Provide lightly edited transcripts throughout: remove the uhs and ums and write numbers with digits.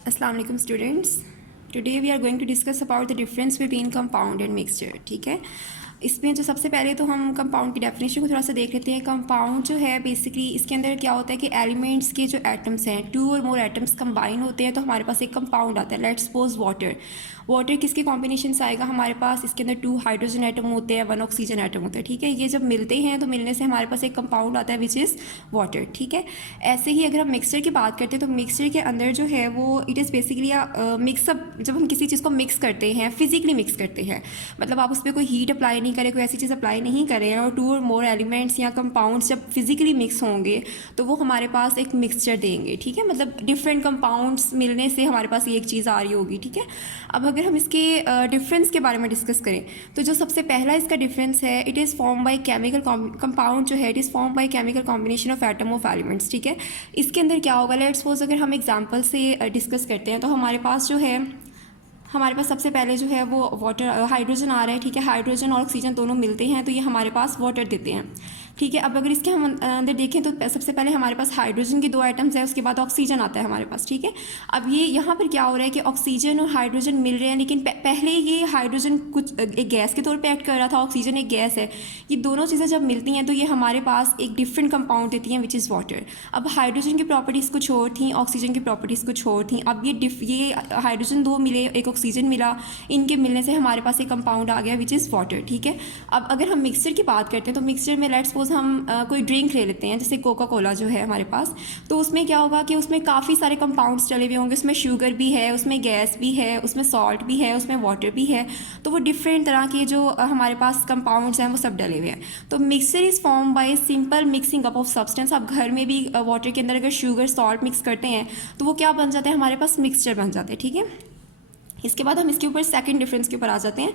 अस्सलाम वालेकुम students. Today we are going to discuss about the difference between compound and mixture. ठीक है, इसमें जो सबसे पहले तो हम कंपाउंड की डेफिनेशन को थोड़ा सा देख लेते हैं। कंपाउंड जो है बेसिकली इसके अंदर क्या होता है कि एलिमेंट्स के जो एटम्स हैं, 2 और मोर एटम्स कंबाइन होते हैं तो हमारे पास एक कंपाउंड आता है। Let's suppose water. वाटर किसके कॉम्बिनेशन से आएगा हमारे पास? इसके अंदर 2 हाइड्रोजन एटम होते हैं, 1 ऑक्सीजन एटम होता है। ठीक है, ये जब मिलते हैं तो मिलने से हमारे पास एक कंपाउंड आता है विच इज़ वाटर। ठीक है, ऐसे ही अगर हम मिक्सचर की बात करते हैं तो मिक्सचर के अंदर जो है वो इट इज़ बेसिकली मिक्सअप। जब हम किसी चीज़ को मिक्स करते हैं, फिजिकली मिक्स करते हैं, मतलब आप उस पर कोई हीट अप्लाई नहीं करें, कोई ऐसी चीज़ अप्लाई नहीं करें, और 2 और मोर एलिमेंट्स या कंपाउंड्स जब फिजिकली मिक्स होंगे तो वो हमारे पास एक मिक्सचर देंगे। ठीक है, मतलब डिफरेंट कंपाउंड्स मिलने से हमारे पास ये एक चीज़ आ रही होगी। ठीक है, अब अगर हम इसके डिफरेंस के बारे में डिस्कस करें तो जो सबसे पहला इसका डिफरेंस है, it is form by chemical compound जो है, it is form by chemical combination of atom of elements. ठीक है, इसके अंदर क्या होगा, लेट्स सपोज अगर हम एग्जांपल से डिस्कस करते हैं तो हमारे पास जो है, हमारे पास सबसे पहले जो है वो वाटर, हाइड्रोजन आ रहा है। ठीक है, हाइड्रोजन और ऑक्सीजन दोनों मिलते हैं तो ये हमारे पास वाटर देते हैं। ठीक है, अब अगर इसके हम अंदर देखें तो सबसे पहले हमारे पास हाइड्रोजन के 2 आइटम्स है, उसके बाद ऑक्सीजन आता है हमारे पास। ठीक है, अब ये यहाँ पर क्या हो रहा है कि ऑक्सीजन और हाइड्रोजन मिल रहे हैं, लेकिन पहले ये हाइड्रोजन कुछ एक गैस के तौर पे एक्ट कर रहा था, ऑक्सीजन एक गैस है। ये दोनों चीज़ें जब मिलती हैं तो ये हमारे पास एक डिफरेंट कंपाउंड देती हैं विच इज़ वाटर। अब हाइड्रोजन की प्रॉपर्टीज़ कुछ और थी, ऑक्सीजन की प्रॉपर्टीज़ कुछ और थी। अब ये हाइड्रोजन 2 मिले, एक ऑक्सीजन मिला, इनके मिलने से हमारे पास एक कंपाउंड आ गया विच इज़ वाटर। ठीक है, अब अगर हम मिक्सचर की बात करते हैं तो मिक्सचर में लेट्स सपोज हम कोई ड्रिंक ले लेते हैं, जैसे कोका कोला जो है हमारे पास, तो उसमें क्या होगा कि उसमें काफ़ी सारे कंपाउंड्स चले हुए होंगे। उसमें शुगर भी है, उसमें गैस भी है, उसमें सॉल्ट भी है, उसमें वाटर भी है। तो वो डिफरेंट तरह के जो हमारे पास कंपाउंड्स हैं वो सब डले हुए हैं। तो mixture is form by simple mixing up of substance. आप घर में भी वाटर के अंदर अगर शुगर सॉल्ट मिक्स करते हैं तो वो क्या बन जाता है, हमारे पास मिक्सचर बन जाते हैं। ठीक है, इसके बाद हम इसके ऊपर सेकंड डिफरेंस के ऊपर आ जाते हैं।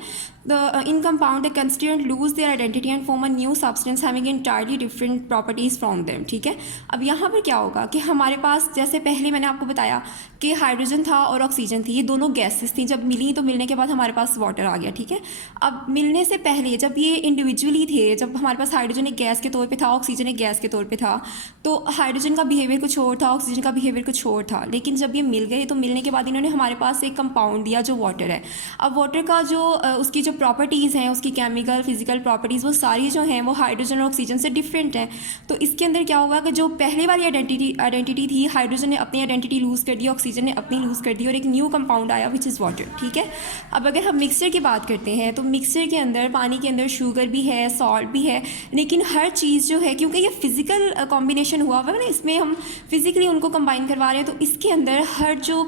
The in compound the constituent lose their identity and form a new substance having entirely different properties from them. ठीक है, अब यहाँ पर क्या होगा कि हमारे पास, जैसे पहले मैंने आपको बताया कि हाइड्रोजन था और ऑक्सीजन थी, ये दोनों गैसेस थी। जब मिली तो मिलने के बाद हमारे पास वाटर आ गया। ठीक है, अब मिलने से पहले जब ये इंडिविजुअली थे, जब हमारे पास हाइड्रोजन एक गैस के तौर पे था, ऑक्सीजन एक गैस के तौर पे था, तो हाइड्रोजन का बिहेवियर कुछ और था, ऑक्सीजन का बिहेवियर कुछ और था। लेकिन जब ये मिल गए तो मिलने के बाद इन्होंने हमारे पास एक कंपाउंड दिया जो वाटर है। अब वाटर का जो उसकी जो प्रॉपर्टीज़ हैं, उसकी केमिकल फिजिकल प्रॉपर्टीज़, वो सारी जो हैं वो हाइड्रोजन और ऑक्सीजन से डिफरेंट हैं। तो इसके अंदर क्या होगा कि जो पहले वाली आइडेंटिटी थी, हाइड्रोजन ने अपनी आइडेंटिटी लूज़ कर दी, ऑक्सीजन ने अपनी लूज़ कर दी, और एक न्यू कंपाउंड आया विच इज़ वाटर। ठीक है, अब अगर हम मिक्सचर की बात करते हैं तो मिक्सचर के अंदर पानी के अंदर शुगर भी है, सॉल्ट भी है, लेकिन हर चीज़ जो है, क्योंकि ये फिजिकल कॉम्बिनेशन हुआ हुआ है ना, इसमें हम फिजिकली उनको कंबाइन करवा रहे हैं, तो इसके अंदर हर जो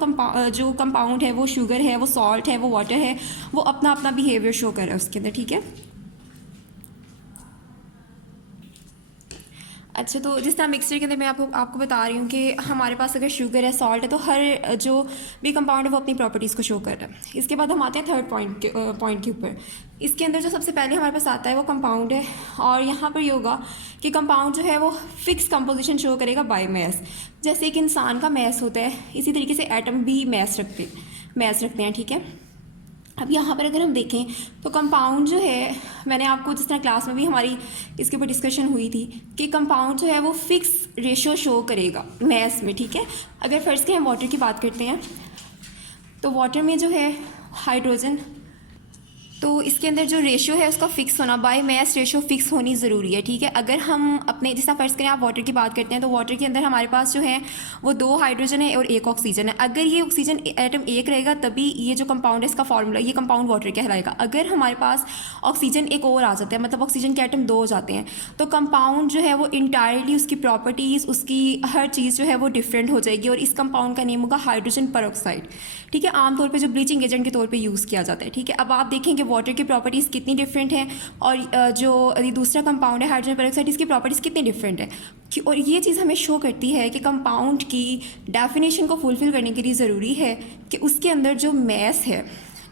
कंपाउंड है, वो शुगर है, वो सॉल्ट है, वो वाटर है, वो अपना अपना बिहेवियर शो कर रहा है उसके अंदर। ठीक है, अच्छा, तो जिस तरह मिक्सचर के अंदर मैं आपको बता रही हूँ कि हमारे पास अगर शुगर है, सॉल्ट है, तो हर जो भी कंपाउंड है वो अपनी प्रॉपर्टीज़ को शो कर रहा है। इसके बाद हम आते हैं थर्ड पॉइंट के ऊपर। इसके अंदर जो सबसे पहले हमारे पास आता है वो कंपाउंड है, और यहाँ पर ये होगा कि कंपाउंड जो है वो फिक्स कंपोजिशन शो करेगा बाय मैस। जैसे एक इंसान का मैस होता है, इसी तरीके से एटम भी मैस रखते हैं। ठीक है, अब यहाँ पर अगर हम देखें तो कंपाउंड जो है, मैंने आपको जिस तरह क्लास में भी हमारी इसके ऊपर डिस्कशन हुई थी कि कंपाउंड जो है वो फिक्स रेशो शो करेगा मैस में। ठीक है, अगर फर्स्ट के हम वाटर की बात करते हैं तो वाटर में जो है हाइड्रोजन, तो इसके अंदर जो रेशियो है उसका फिक्स होना, बाय मैस रेशियो फिक्स होनी ज़रूरी है। ठीक है, अगर हम अपने जिस तरह फर्स्ट करें आप वाटर की बात करते हैं तो वाटर के अंदर हमारे पास जो है वो 2 हाइड्रोजन है और 1 ऑक्सीजन है। अगर ये ऑक्सीजन एटम 1 रहेगा तभी ये जो कंपाउंड है इसका फॉर्मूला, ये कंपाउंड वाटर कहलाएगा। अगर हमारे पास ऑक्सीजन एक और आ जाता है, मतलब ऑक्सीजन के एटम 2 हो जाते हैं, तो कंपाउंड जो है वो इंटायरली उसकी प्रॉपर्टीज़, उसकी हर चीज़ जो है वो डिफरेंट हो जाएगी, और इस कंपाउंड का नेम होगा हाइड्रोजन परऑक्साइड। ठीक है, आमतौर पर जो ब्लीचिंग एजेंट के तौर पर यूज़ किया जाता है। ठीक है, अब आप देखेंगे वाटर की प्रॉपर्टीज़ कितनी डिफरेंट हैं, और जो दूसरा कंपाउंड है हाइड्रोजन पेरोक्साइड, इसकी प्रॉपर्टीज़ कितनी डिफरेंट है। और ये चीज़ हमें शो करती है कि कंपाउंड की डेफिनेशन को फुलफ़िल करने के लिए ज़रूरी है कि उसके अंदर जो मैस है,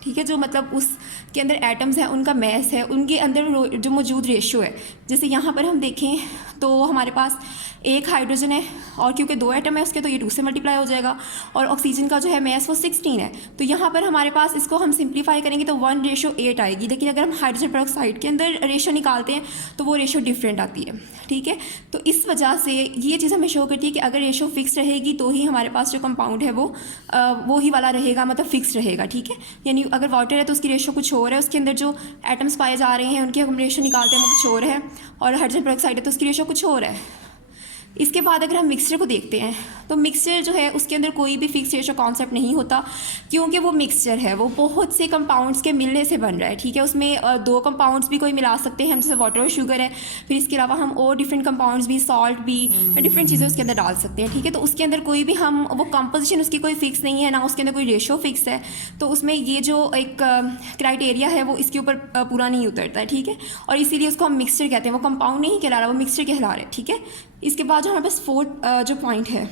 ठीक है, जो मतलब उसके अंदर एटम्स हैं उनका मैस है, उनके अंदर जो मौजूद रेशो है। जैसे यहाँ पर हम देखें तो हमारे पास एक हाइड्रोजन है और क्योंकि 2 एटम है उसके, तो ये 2 से मल्टीप्लाई हो जाएगा, और ऑक्सीजन का जो है मैस वो 16 है। तो यहाँ पर हमारे पास इसको हम सिंप्लीफाई करेंगे तो 1:8 आएगी। लेकिन अगर हम हाइड्रोजन पेरोक्साइड के अंदर रेशो निकालते हैं तो वो रेशो डिफरेंट आती है। ठीक है, तो इस वजह से ये चीज़ हमें शो करती है कि अगर रेशो फिक्स रहेगी तो ही हमारे पास जो कंपाउंड है वो ही वाला रहेगा, मतलब फिक्स रहेगा। ठीक है, यानी अगर वाटर है तो उसकी रेशो कुछ और है, उसके अंदर जो एटम्स पाए जा रहे हैं उनकी हम रेशो निकालते हैं वो कुछ और है, और हाइड्रोजन पेरोक्साइड है तो उसकी रेशो कुछ और है। इसके बाद अगर हम मिक्सचर को देखते हैं तो मिक्सचर जो है उसके अंदर कोई भी फिक्स रेशो कॉन्सेप्ट नहीं होता, क्योंकि वो मिक्सचर है, वो बहुत से कंपाउंड्स के मिलने से बन रहा है। ठीक है, उसमें 2 कंपाउंड्स भी कोई मिला सकते हैं हम, जैसे वाटर और शुगर है, फिर इसके अलावा हम और डिफरेंट कंपाउंड्स भी, सॉल्ट भी, डिफरेंट चीज़ें उसके अंदर डाल सकते हैं। ठीक है, तो उसके अंदर कोई भी हम वो कंपोजिशन उसकी कोई फिक्स नहीं है, ना उसके अंदर कोई रेशो फिक्स है, तो उसमें ये जो एक क्राइटेरिया है वो इसके ऊपर पूरा नहीं उतरता है। ठीक है, और इसीलिए उसको हम मिक्सचर कहते हैं, वो कंपाउंड नहीं कहला रहा, वो मिक्सचर कहला रहा है। ठीक है, इसके बाद जो हमारे पास 4th जो पॉइंट है,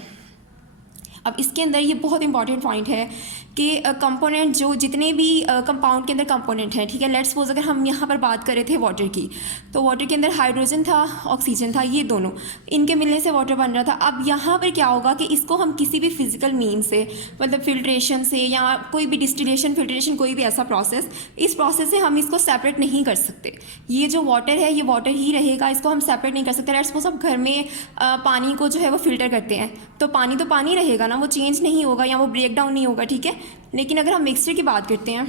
अब इसके अंदर ये बहुत इंपॉर्टेंट पॉइंट है कि कंपोनेंट जो जितने भी कंपाउंड के अंदर कंपोनेंट हैं, ठीक है, लेट्स सपोज अगर हम यहाँ पर बात कर रहे थे वाटर की, तो वाटर के अंदर हाइड्रोजन था, ऑक्सीजन था, ये दोनों इनके मिलने से वाटर बन रहा था। अब यहाँ पर क्या होगा कि इसको हम किसी भी फिजिकल मीन से, मतलब फिल्ट्रेशन से या कोई भी डिस्टिलेशन, फिल्ट्रेशन, कोई भी ऐसा प्रोसेस, इस प्रोसेस से हम इसको सेपरेट नहीं कर सकते। ये जो वाटर है ये वाटर ही रहेगा, इसको हम सेपरेट नहीं कर सकते। लेट्स सपोज अब घर में पानी को जो है वो फिल्टर करते हैं तो पानी रहेगा ना, वो चेंज नहीं होगा या वो ब्रेक डाउन नहीं होगा। ठीक है, लेकिन अगर हम मिक्सचर की बात करते हैं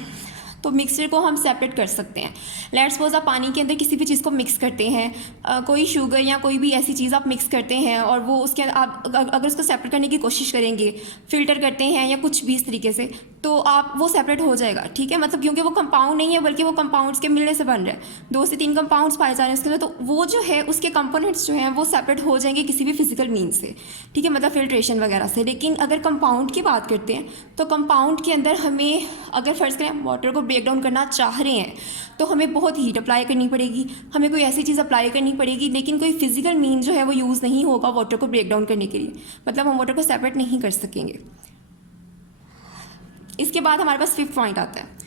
तो मिक्सचर को हम सेपरेट कर सकते हैं। लेट्स सपोज आप पानी के अंदर किसी भी चीज़ को मिक्स करते हैं, कोई शुगर या कोई भी ऐसी चीज़ आप मिक्स करते हैं और वो उसके आप अगर उसको सेपरेट करने की कोशिश करेंगे, फिल्टर करते हैं या कुछ भी इस तरीके से, तो आप वो सेपरेट हो जाएगा। ठीक है, मतलब क्योंकि वो कंपाउंड नहीं है बल्कि वो कंपाउंड्स के मिलने से बन रहा है, 2 से 3 कंपाउंड्स पाए जा रहे हैं उसके अंदर, तो वो जो है उसके कंपोनेंट्स जो हैं वो सेपरेट हो जाएंगे किसी भी फिजिकल मीन से। ठीक है, मतलब फिल्ट्रेशन वगैरह से। लेकिन अगर कंपाउंड की बात करते हैं तो कंपाउंड के अंदर हमें, अगर फर्स्ट करें वाटर को ब्रेक डाउन करना चाह रहे हैं तो हमें बहुत हीट अप्लाई करनी पड़ेगी, हमें कोई ऐसी चीज़ अप्लाई करनी पड़ेगी, लेकिन कोई फिजिकल मीन जो है वो यूज़ नहीं होगा वाटर को ब्रेक डाउन करने के लिए, मतलब हम वाटर को सेपरेट नहीं कर सकेंगे। इसके बाद हमारे पास 5th पॉइंट आता है।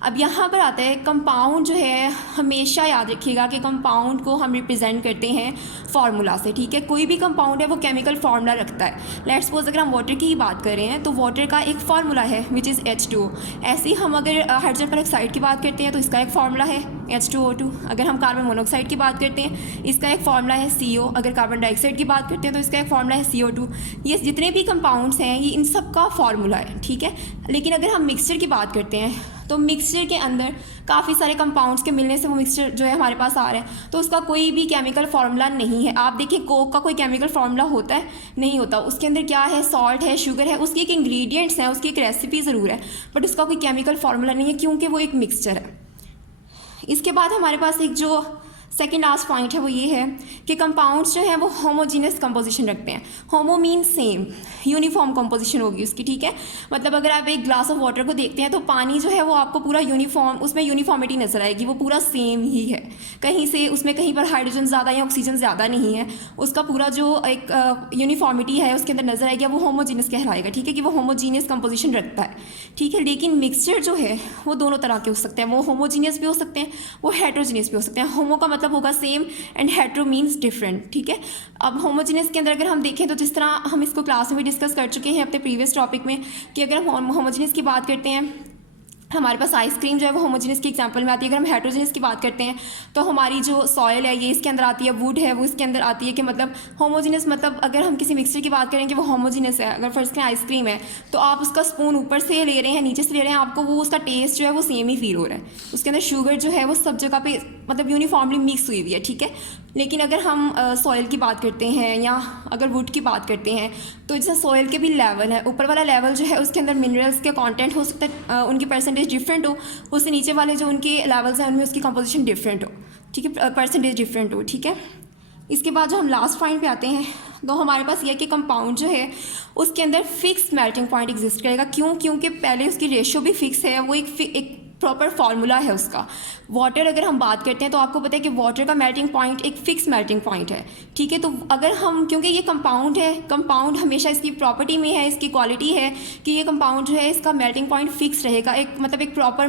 अब यहाँ पर आता है कंपाउंड जो है, हमेशा याद रखिएगा कि कंपाउंड को हम रिप्रेजेंट करते हैं फार्मूला से। ठीक है, कोई भी कंपाउंड है वो केमिकल फार्मूला रखता है। लेट्स सपोज अगर हम वाटर की ही बात कर रहे हैं तो वाटर का एक फार्मूला है विच इज़ H2O। ऐसे ही हम अगर हाइड्रोजन पेरोक्साइड की बात करते हैं तो इसका एक फार्मूला है H2O2। अगर हम कार्बन मोनोऑक्साइड की बात करते हैं इसका एक फार्मूला है CO। अगर कार्बन डाइऑक्साइड की बात करते हैं तो इसका एक फार्मूला है CO2। ये जितने भी कंपाउंड्स हैं ये इन सब का फार्मूला है। ठीक है, लेकिन अगर हम मिक्सचर की बात करते हैं तो मिक्सचर के अंदर काफ़ी सारे कंपाउंड्स के मिलने से वो मिक्सचर जो है हमारे पास आ रहा है, तो उसका कोई भी केमिकल फार्मूला नहीं है। आप देखिए कोक का कोई केमिकल फार्मूला होता है? नहीं होता। उसके अंदर क्या है, सॉल्ट है, शुगर है, उसकी एक इंग्रेडिएंट्स हैं, उसकी एक रेसिपी ज़रूर है, बट उसका कोई केमिकल फार्मूला नहीं है क्योंकि वो एक मिक्सचर है। इसके बाद हमारे पास एक जो सेकेंड लास्ट पॉइंट है वो ये है कि कंपाउंड्स जो हैं वो होमोजीनियस कंपोजिशन रखते हैं। Homo mean same, uniform composition होगी उसकी। ठीक है, मतलब अगर आप एक ग्लास ऑफ वाटर को देखते हैं तो पानी जो है वो आपको पूरा यूनिफॉर्म, उसमें यूनिफॉर्मिटी नजर आएगी, वो पूरा सेम ही है। कहीं से उसमें कहीं पर हाइड्रोजन ज़्यादा या ऑक्सीजन ज़्यादा नहीं है, उसका पूरा जो एक यूनिफॉर्मिटी है उसके अंदर नजर आएगी, वो होमोजीनियस कहलाएगा। ठीक है, कि वो होमोजीनियस कंपोजिशन रखता है। ठीक है, लेकिन मिक्सचर जो है वो दोनों तरह के हो सकते हैं, वो होमोजीनियस भी हो सकते हैं, वो हेट्रोजीनियस भी हो सकते हैं। होमो का मतलब होगा same and hetero means different. ठीक है, अब होमोजीनियस के अंदर अगर हम देखें तो जिस तरह हम इसको क्लास में भी डिस्कस कर चुके हैं अपने प्रीवियस टॉपिक में कि अगर हम होमोजीनियस की बात करते हैं, हमारे पास आइसक्रीम जो है वो होमोजीनियस की एग्जांपल में आती है। अगर हम हेट्रोजीनियस की बात करते हैं तो हमारी जो सॉयल है ये इसके अंदर आती है, वुड है वो इसके अंदर आती है। कि मतलब होमोजीनियस मतलब अगर हम किसी मिक्सचर की बात करें कि वो होमोजीनियस है, अगर फर्स्ट में आइसक्रीम है तो आप उसका स्पून ऊपर से ले रहे हैं, नीचे से ले रहे हैं, आपको वो उसका टेस्ट जो है वो सेम ही फील हो रहा है। उसके अंदर शुगर जो है वो सब जगह पे मतलब यूनिफॉर्मली मिक्स हुई हुई है। ठीक है, लेकिन अगर हम सॉइल की बात करते हैं या अगर वुड की बात करते हैं तो जैसे सॉइल के भी लेवल है, ऊपर वाला लेवल जो है उसके अंदर मिनरल्स के कंटेंट हो सकता है, उनकी परसेंटेज डिफरेंट हो, उससे नीचे वाले जो उनके लेवल्स हैं उनमें उसकी कंपोजिशन डिफरेंट हो। ठीक है, परसेंटेज डिफरेंट हो। ठीक है, इसके बाद जो हम लास्ट पॉइंट पे आते हैं तो हमारे पास यह कि कंपाउंड जो है उसके अंदर फिक्स मेल्टिंग पॉइंट एग्जिस्ट करेगा। क्यों? क्योंकि पहले उसकी रेशियो भी फिक्स है, वो एक प्रॉपर फार्मूला है उसका। वाटर अगर हम बात करते हैं तो आपको पता है कि वाटर का मेल्टिंग पॉइंट एक फ़िक्स मेल्टिंग पॉइंट है, ठीक है। तो अगर हम, क्योंकि ये कंपाउंड है, कंपाउंड हमेशा इसकी प्रॉपर्टी में है, इसकी क्वालिटी है कि ये कंपाउंड जो है इसका मेल्टिंग पॉइंट फिक्स रहेगा, एक मतलब एक प्रॉपर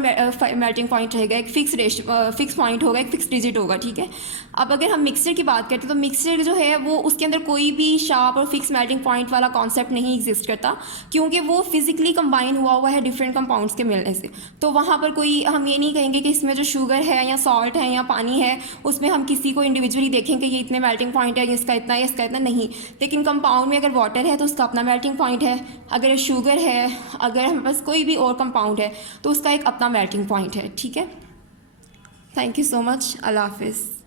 मेल्टिंग पॉइंट रहेगा, एक फिक्स पॉइंट होगा, एक फिक्स डिजिट होगा, ठीक है। अब अगर हम मिक्सचर की बात करते हैं तो मिक्सचर जो है वो उसके अंदर कोई भी शार्प और फिक्स मेल्टिंग पॉइंट वाला कॉन्सेप्ट नहीं एग्जिस्ट करता, क्योंकि वो फिजिकली कंबाइन हुआ है डिफरेंट कंपाउंड्स के मिलने से। तो वहाँ पर कोई हम ये नहीं कहेंगे कि इसमें जो शुगर है या सॉल्ट है या पानी है उसमें हम किसी को इंडिविजुअली देखें कि ये इतने मेल्टिंग पॉइंट है, इसका इतना है, इसका इतना नहीं। लेकिन कंपाउंड में अगर वाटर है तो उसका अपना मेल्टिंग पॉइंट है, अगर शुगर है, अगर हमारे पास कोई भी और कंपाउंड है तो उसका एक अपना मेल्टिंग पॉइंट है, ठीक है। Thank you so much. अल्लाह हाफिज़।